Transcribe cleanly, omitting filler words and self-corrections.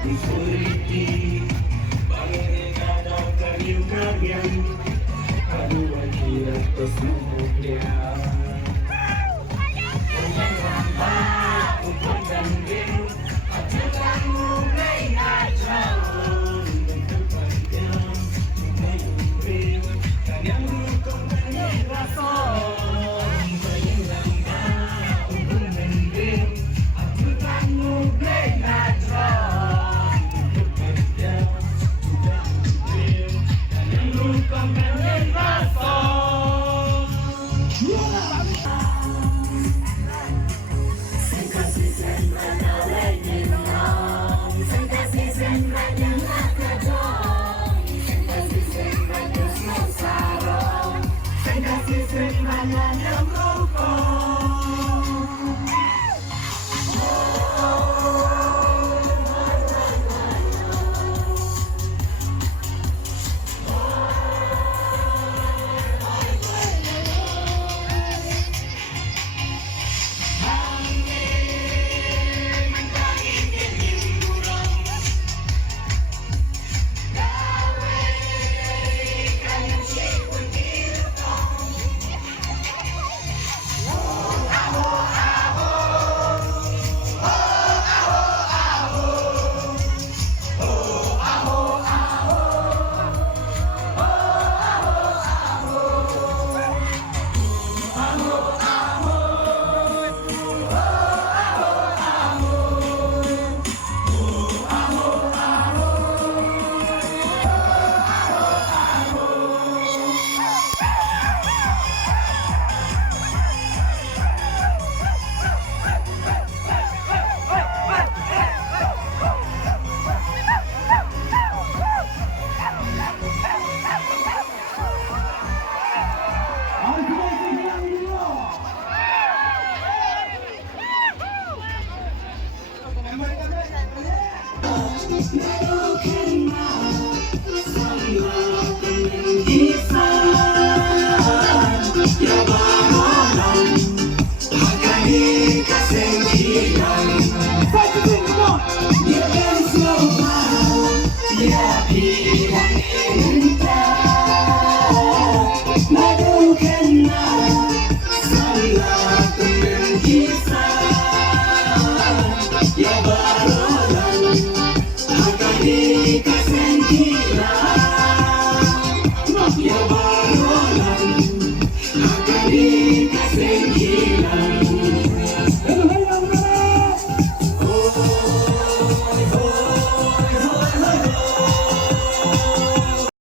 disuliti bagaikan kayu-karyang aduan hirap terus kemudian Ulang rampak, upang dan biru Ajukan mulai ngajak Bentuk panjang, mayung bil Kanyang rukong kanyang rasa Bayang rampak, upang dan biru Ajukan mulai ngajak Bentuk panjang, mayung bil Kanyang rukong kanyang rasa It's not okay now.